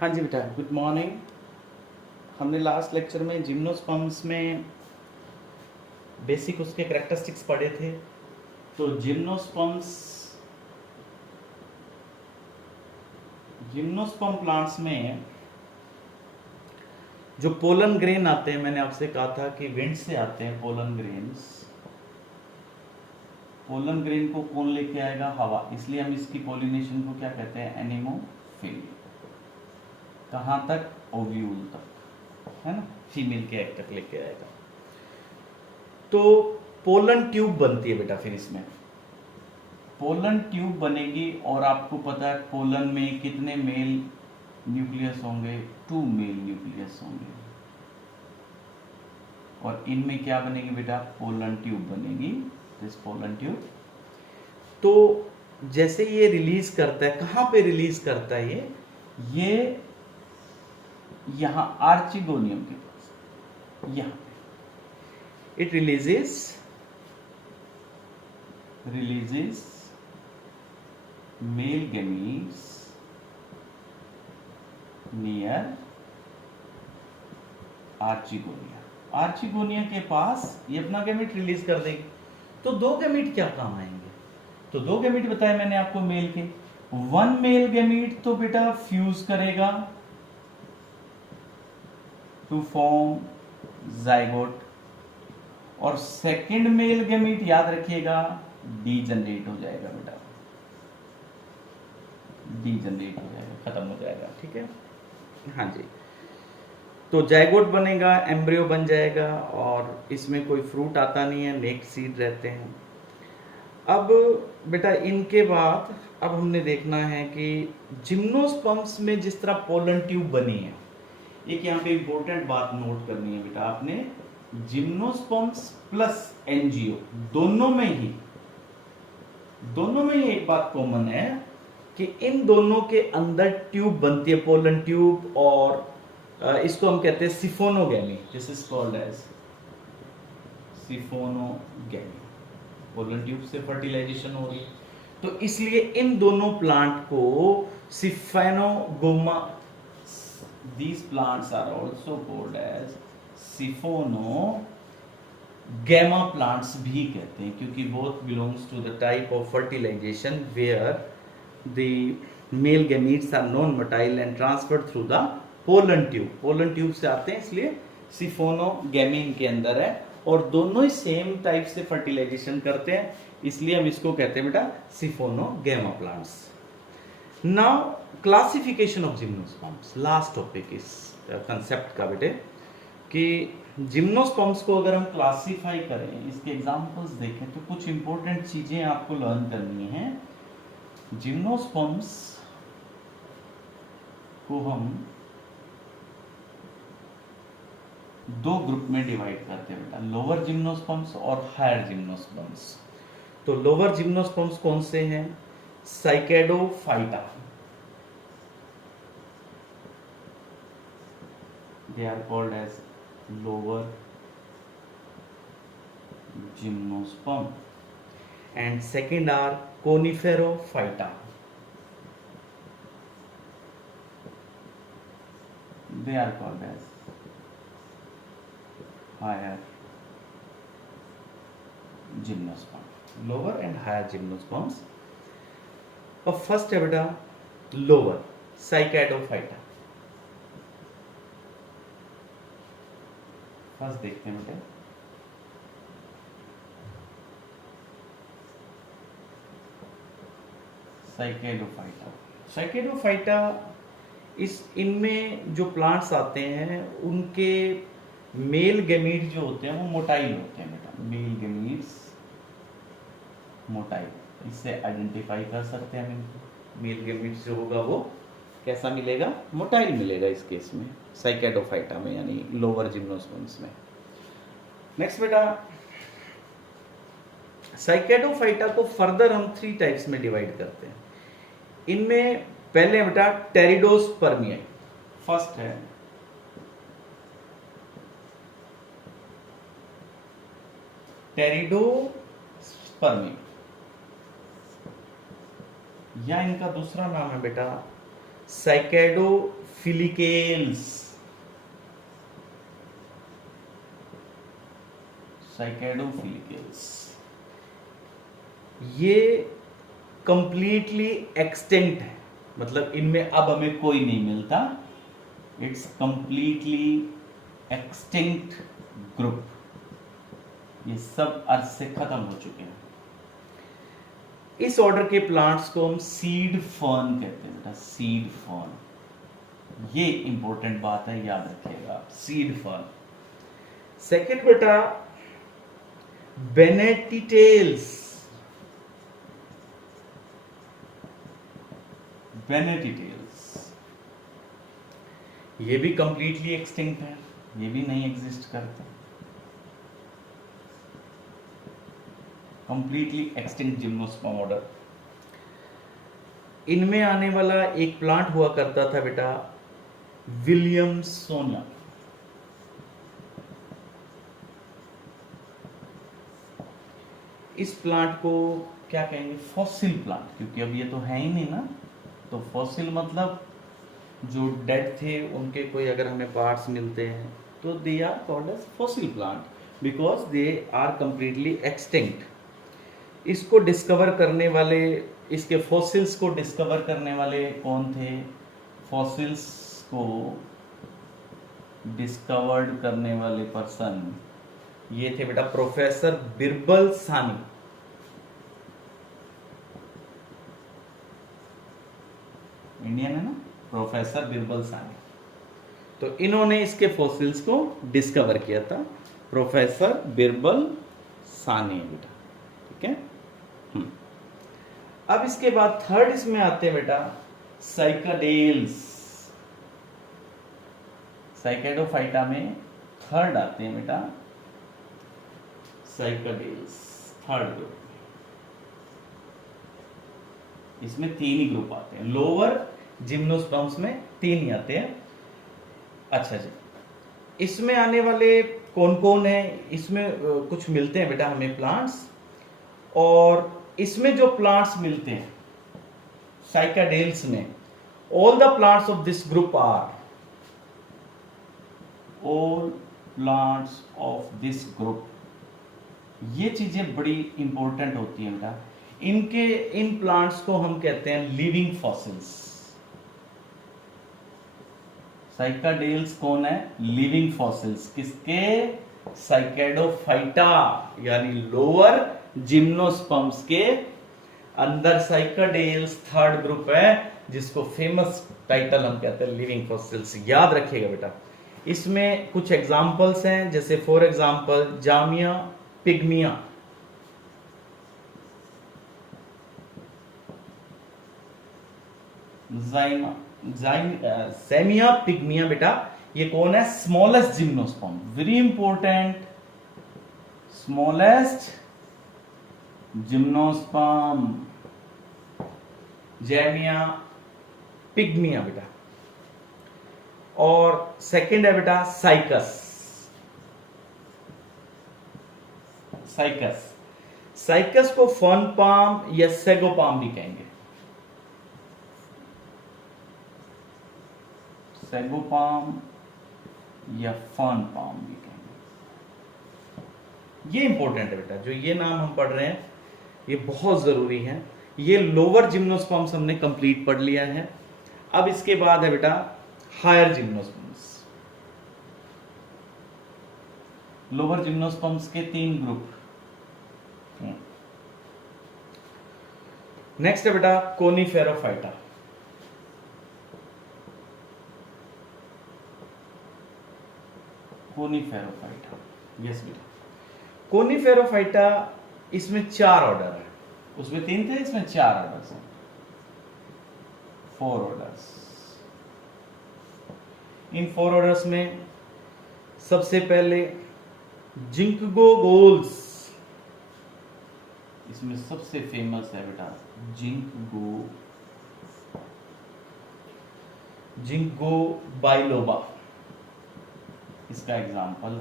हाँ जी बेटा, गुड मॉर्निंग। हमने लास्ट लेक्चर में जिम्नोस्पर्म्स में बेसिक उसके कैरेक्टरिस्टिक्स पढ़े थे। तो जिम्नोस्पर्म प्लांट्स में जो पोलन ग्रेन आते हैं, मैंने आपसे कहा था कि विंड से आते हैं पोलन ग्रेन्स। पोलन ग्रेन को कौन लेके आएगा? हवा। इसलिए हम इसकी पोलिनेशन को क्या कहते हैं? एनिमोफिली। कहाँ तक? ओव्यूल तक, है ना? फीमेल के एग तक लेके आएगा। तो पोलन ट्यूब बनती है बेटा। फिर इसमें पोलन ट्यूब बनेगी और आपको पता है पोलन में कितने मेल न्यूक्लियस होंगे? 2 मेल न्यूक्लियस होंगे। और इनमें क्या बनेगी बेटा? पोलन ट्यूब बनेगी। This pollen tube. तो जैसे ये रिलीज करता है, कहां पे रिलीज करता है? ये यहां आर्चिगोनियम के पास, यहां पे it releases male gametes near archegonia. Archegonia के पास ये अपना गैमीट रिलीज कर देगी। तो 2 गैमीट क्या काम आएंगे? तो 2 गैमीट बताए मैंने आपको मेल के। 1 मेल गैमीट तो बेटा फ्यूज करेगा टू फॉर्म जाइगोट, और सेकंड मेल गैमीट याद रखिएगा डीजनरेट हो जाएगा बेटा, डीजनरेट हो जाएगा, खत्म हो जाएगा। ठीक है, हाँ जी। तो जाइगोट बनेगा, एम्ब्रियो बन जाएगा, और इसमें कोई फ्रूट आता नहीं है, नेक सीड रहते हैं। अब बेटा इनके बाद अब हमने देखना है कि जिम्नोस्पर्म्स में जिस तरह पोलन ट्यूब बनी है, एक यहाँ पे इंपॉर्टेंट बात नोट करनी है बेटा आपने। जिम्नोस्पर्म्स प्लस एंजियो दोनों में ही एक बात कॉमन है कि इन दोनों के अंदर ट्यूब बनती है, पोलन ट्यूब, और इसको हम कहते हैं siphonogamy. This is called as siphonogamy. Pollen tube से फर्टिलाइजेशन हो रही है, तो इसलिए इन दोनों प्लांट को siphonogama, these plants are also called as siphonogama plants भी कहते हैं, क्योंकि both belongs to the type of fertilization where the male gametes are non-motile and transferred through the pollen tube. pollen tube से आते हैं, इसलिए सिफोनोगैमी के अंदर है, और दोनों ही सेम टाइप से फर्टिलाइजेशन करते हैं, इसलिए हम इसको कहते हैं बेटा siphonogama plants. Now classification of gymnosperms, last topic इस कंसेप्ट का बेटे, कि जिम्नोस्पर्म्स को अगर हम क्लासिफाई करें, इसके एग्जांपल्स देखें, तो कुछ इंपॉर्टेंट चीजें आपको लर्न करनी है। जिम्नोस्पर्म्स को हम 2 ग्रुप में डिवाइड करते हैं बेटा, लोअर जिम्नोस्पर्म्स और हायर जिम्नोस्पर्म्स। तो लोअर जिम्नोस्पर्म्स कौन से हैं? Cycadophyta, they are called as lower gymnosperm, and second are coniferophyta, they are called as higher gymnosperm, lower and higher gymnosperms। अब फर्स्ट है बेटा लोअर साइकेडोफाइटा। फर्स्ट देखते हैं बेटा, साइकेडोफाइटा। साइकेडोफाइटा इनमें जो प्लांट्स आते हैं उनके मेल गैमीट जो होते हैं वो मोटाइल होते हैं बेटा, मेल गैमीट्स मोटाइल। इससे आइडेंटिफाई कर सकते हैं हम इनको। मेल गैमीट्स जो होगा वो कैसा मिलेगा? मोटाइल मिलेगा इस केस में, साइकेडोफाइटा में, यानी लोअर जिम्नोस्पर्म्स में। नेक्स्ट बेटा, साइकेडोफाइटा को फर्दर हम 3 टाइप्स में डिवाइड करते हैं। इनमें पहले बेटा टेरिडोस्पर्मिया, फर्स्ट है टेरिडोस्पर्मिया, या इनका दूसरा नाम है बेटा साइकेडोफाइटा फिलिकेल्स, साइकेडोफिलिकेल्स, ये कंप्लीटली एक्सटिंक्ट है, मतलब इनमें अब हमें कोई नहीं मिलता। इट्स कंप्लीटली एक्सटिंक्ट ग्रुप, ये सब अर्थ से खत्म हो चुके हैं। इस ऑर्डर के प्लांट्स को हम सीड फर्न कहते हैं बेटा, सीड फर्न। ये इंपॉर्टेंट बात है, याद रखिएगा, सीड फर्न। सेकंड बेटा बेनेटिटेल्स, बेनेटिटेल्स, ये भी कंप्लीटली एक्सटिंक्ट है, ये भी नहीं एग्जिस्ट करते, कंप्लीटली एक्सटिंक्ट जिम्नोस्पर्म ऑर्डर। इनमें आने वाला एक प्लांट हुआ करता था बेटा विलियमसोनिया। इस प्लांट को क्या कहेंगे, फॉसिल प्लांट, क्योंकि अब ये तो है ही नहीं ना। तो फॉसिल मतलब जो डेड थे उनके कोई अगर हमें पार्ट्स मिलते हैं तो they are called as fossil plant because they are completely extinct. इसको डिस्कवर करने वाले, इसके फॉसिल्स को डिस्कवर करने वाले कौन थे? फॉसिल्स को डिस्कवर्ड करने वाले पर्सन ये थे बेटा प्रोफेसर बिरबल सानी। इंडियन है ना, प्रोफेसर बिरबल सानी। तो इन्होंने इसके फॉसिल्स को डिस्कवर किया था, प्रोफेसर बिरबल सानी बेटा, ठीक है। अब इसके बाद थर्ड इसमें आते हैं बेटा साइकाडेल्स। साइकेडोफाइटा में थर्ड आते हैं बेटा साइकाडेल्स, थर्ड ग्रुप। इसमें तीन ही ग्रुप आते हैं, लोअर जिम्नोस्पर्म्स में तीन ही आते हैं। अच्छा जी, इसमें आने वाले कौन कौन है? इसमें कुछ मिलते हैं बेटा हमें प्लांट्स, और इसमें जो प्लांट्स मिलते हैं साइकाडेल्स में, all the plants of this group are, all plants of this group, ये चीजें बड़ी इंपॉर्टेंट होती हैं बेटा। इन प्लांट्स को हम कहते हैं लिविंग फॉसिल्स। साइकाडेल्स कौन है? Living fossils. किसके? साइकेडोफाइटा यानी लोअर जिम्नोस्पर्म्स के अंदर साइकाडेल्स थर्ड ग्रुप है, जिसको फेमस टाइटल हम कहते हैं लिविंग फॉसिल्स। याद रखिएगा बेटा। इसमें कुछ एग्जांपल्स हैं, जैसे for example zamia pygmaea, zamia pygmaea बेटा, ये कौन है? Smallest gymnosperm, very important, smallest gymnosperm, zamia pygmaea बेटा। और सेकंड है बेटा साइकस। साइकस, साइकस को फर्न पाम या सेगो पाम भी कहेंगे, सेगो पाम या फर्न पाम भी कहेंगे। ये इंपॉर्टेंट है बेटा, जो ये नाम हम पढ़ रहे हैं ये बहुत जरूरी है। ये लोअर जिम्नोस्पर्म्स हमने कंप्लीट पढ़ लिया है। अब इसके बाद है बेटा हायर जिम्नोस्पर्म्स। लोअर जिम्नोस्पर्म्स के तीन ग्रुप। नेक्स्ट है बेटा कोनिफेरोफाइटा। कोनिफेरोफाइटा, यस बेटा। कोनिफेरोफाइटा, इसमें चार ऑर्डर है, उसमें तीन थे, इसमें चार ऑर्डर्स हैं, 4 ऑर्डर्स। इन 4 ऑर्डर्स में सबसे पहले जिंकगो गोल्स, इसमें सबसे फेमस है बेटा जिंको बाइलोबा, इसका एग्जाम्पल।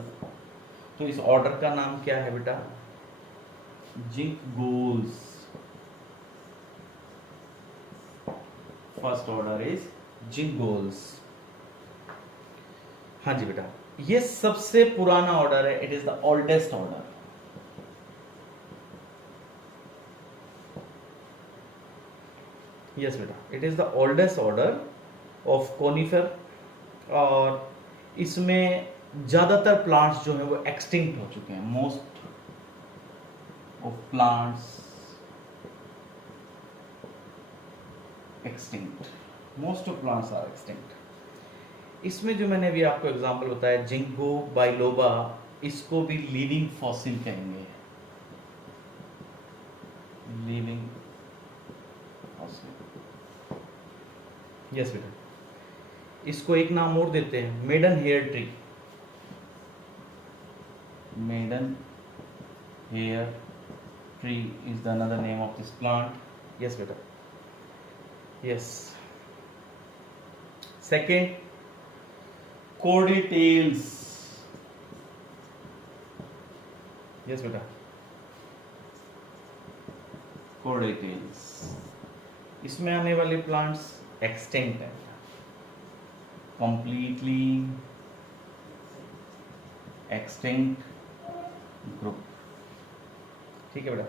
तो इस ऑर्डर का नाम क्या है बेटा? Ginkgoales. First order is ginkgoales. हाँ जी बेटा, ये सबसे पुराना ऑर्डर है, it is the oldest order. Yes बेटा, it is the oldest order of conifer, और इसमें ज्यादातर प्लांट्स जो है वो एक्सटिंक्ट हो चुके हैं। Most of plants extinct, most of plants are extinct. इसमें जो मैंने अभी आपको एग्जांपल बताया जिंको बाइलोबा, इसको भी लिविंग फॉसिल कहेंगे, लिविंग फॉसिल। यस बेटा, इसको एक नाम और देते हैं maiden hair tree, maiden hair tree is the another name of this plant. Yes बेटा, यस। Second, cordaitales. यस बेटा, कोर्डिटेल्स, इसमें आने वाले प्लांट्स एक्सटिंक्ट है, कंप्लीटली एक्सटिंक्ट ग्रुप। ठीक है बेटा।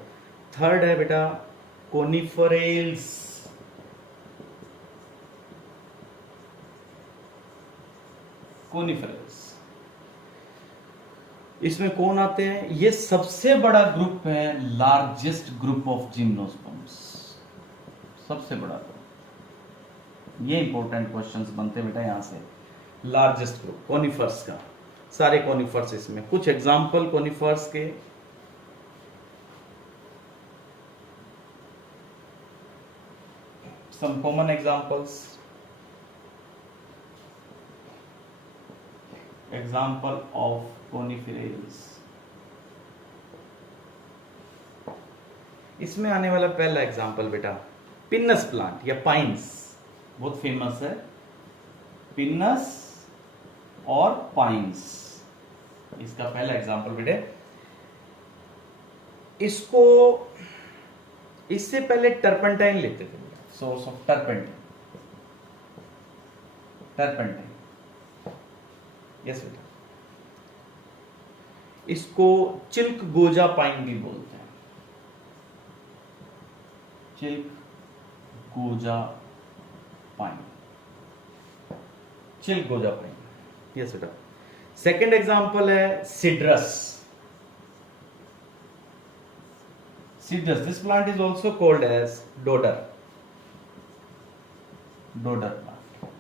थर्ड है बेटा कोनिफरेल्स। कोनिफरेल्स, इसमें कौन आते हैं? ये सबसे बड़ा ग्रुप है, लार्जेस्ट ग्रुप ऑफ जिम्नोस्पर्म्स, सबसे बड़ा ग्रुप। ये इंपॉर्टेंट क्वेश्चंस बनते बेटा यहां से। लार्जेस्ट ग्रुप कोनिफर्स का, सारे कोनिफर्स इसमें। कुछ एग्जांपल कोनिफर्स के, some common examples, example of coniferals। इसमें आने वाला पहला एग्जांपल बेटा पिनस प्लांट या पाइन्स, बहुत फेमस है, पिनस और पाइन्स, इसका पहला एग्जांपल बेटे। इसको इससे पहले टर्पेंटाइन लेते थे, source of turpentine, turpentine. Yes बेटा, इसको चिल्क गोजा पाइन भी बोलते हैं, चिल्क गोजा पाइन, चिल्क गोजा पाइन। यस बेटा। सेकेंड एग्जांपल है cedrus. Cedrus, this plant is also called as deodar, deodar plant.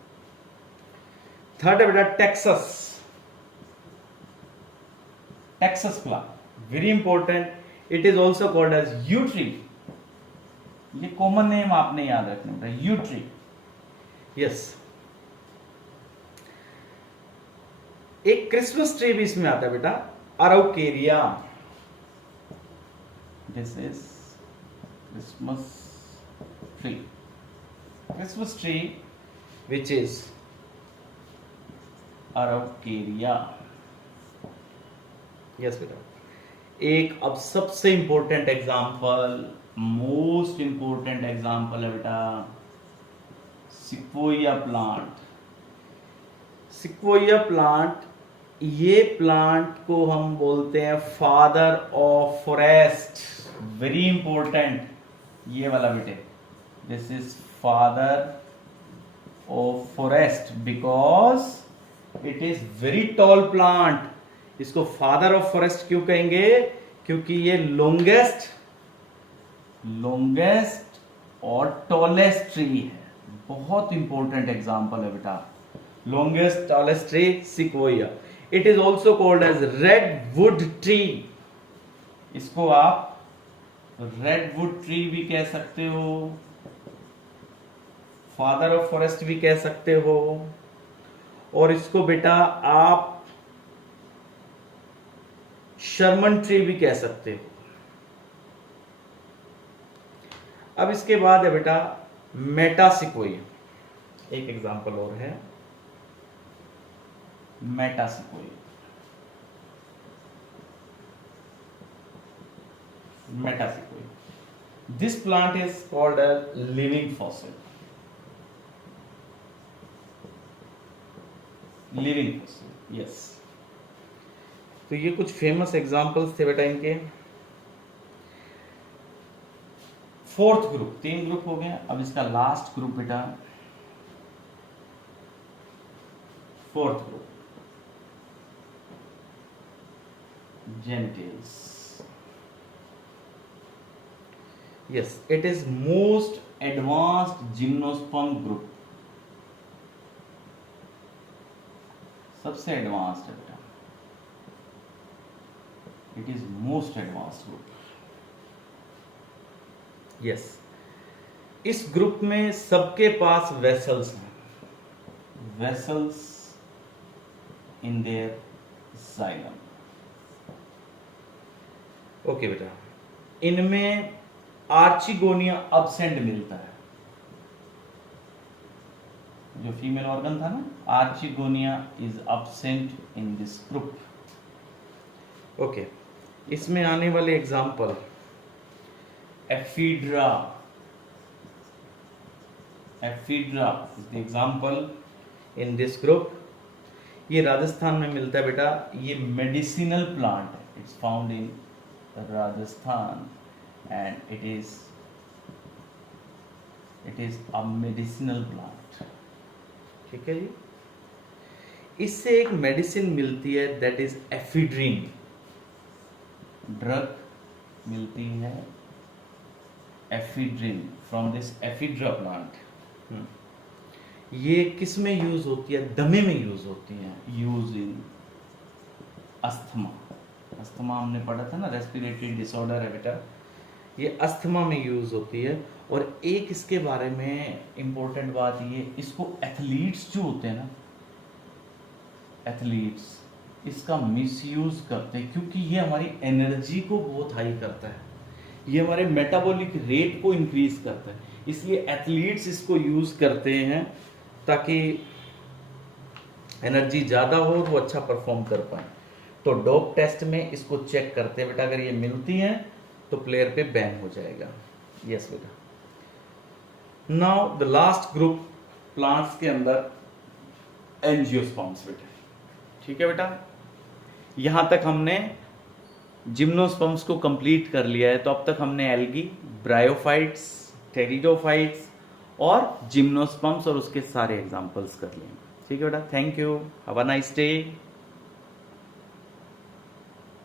Third है बेटा taxus, taxus plant, very important, it is also called as yew tree. ये कॉमन नेम आपने याद रखना बेटा, यू ट्री। यस। एक क्रिसमस ट्री भी इसमें आता है बेटा, araucaria, this is Christmas tree, Christmas tree which is araucaria. Yes बेटा। एक अब सबसे important example, most important example है बेटा सिक्वोया प्लांट। सिक्वोया प्लांट, ये प्लांट को हम बोलते हैं father of forest, very important ये वाला बेटे, this is father of forest because it is very tall plant. इसको फादर ऑफ फॉरेस्ट क्यों कहेंगे? क्योंकि ये लॉन्गेस्ट और टॉलेस्ट ट्री है, बहुत इंपॉर्टेंट एग्जांपल है बेटा, longest tallest tree sequoia. It is also called as redwood tree, इसको आप रेडवुड ट्री भी कह सकते हो, फादर ऑफ फॉरेस्ट भी कह सकते हो, और इसको बेटा आप शर्मन ट्री भी कह सकते हो। अब इसके बाद है बेटा मेटासिक्वोया, एक एग्जांपल और है metasequoia. Metasequoia, this plant is called as living fossil, living fossil. Yes, तो ये कुछ फेमस एग्जांपल्स थे बेटा इनके। फोर्थ ग्रुप, 3 ग्रुप हो गए, अब इसका लास्ट ग्रुप बेटा fourth group, genitals. Yes, it is most advanced gymnosperm group, सबसे एडवांस्ड है बेटा, it is most advanced group. Yes, इस ग्रुप में सबके पास वेसल्स हैं, vessels in their xylem. Okay बेटा, इनमें आर्चिगोनिया अब्सेंट मिलता है, जो फीमेल ऑर्गन था ना, archegonia is absent in this group. Okay, इसमें आने वाले example, ephedra, ephedra is the example in this group. ये राजस्थान में मिलता है बेटा, ये मेडिसिनल प्लांट है, it's found in Rajasthan and it is a medicinal plant। ठीक है जी। इससे एक मेडिसिन मिलती है, दैट इज एफिड्रीन, ड्रग मिलती है ephedrine from this ephedra plant. ये किस में यूज होती है? दमे में यूज होती है, यूज इन अस्थमा। अस्थमा हमने पढ़ा था ना, रेस्पिरेटरी डिसऑर्डर है बेटा, ये अस्थमा में यूज होती है। और एक इसके बारे में इंपॉर्टेंट बात ये, इसको एथलीट्स जो होते हैं ना, एथलीट्स इसका मिसयूज करते हैं, क्योंकि ये हमारी एनर्जी को बहुत हाई करता है, ये हमारे मेटाबॉलिक रेट को इंक्रीज करता है, इसलिए एथलीट्स इसको यूज करते हैं ताकि एनर्जी ज़्यादा हो और वो अच्छा परफॉर्म कर पाए। तो डोप टेस्ट में इसको चेक करते हैं बेटा, अगर ये मिलती हैं तो प्लेयर पे बैन हो जाएगा। यस बेटा। Now the last group plants के अंदर एंजियोस्पर्म्स बेटा। ठीक है बेटा, यहां तक हमने जिम्नोस्पर्म्स को कंप्लीट कर लिया है। तो अब तक हमने एल्गी, ब्रायोफाइट्स, टेरिडोफाइट्स और जिम्नोस्पर्म्स और उसके सारे एग्जांपल्स कर लिए। ठीक है बेटा, thank you, have a nice day.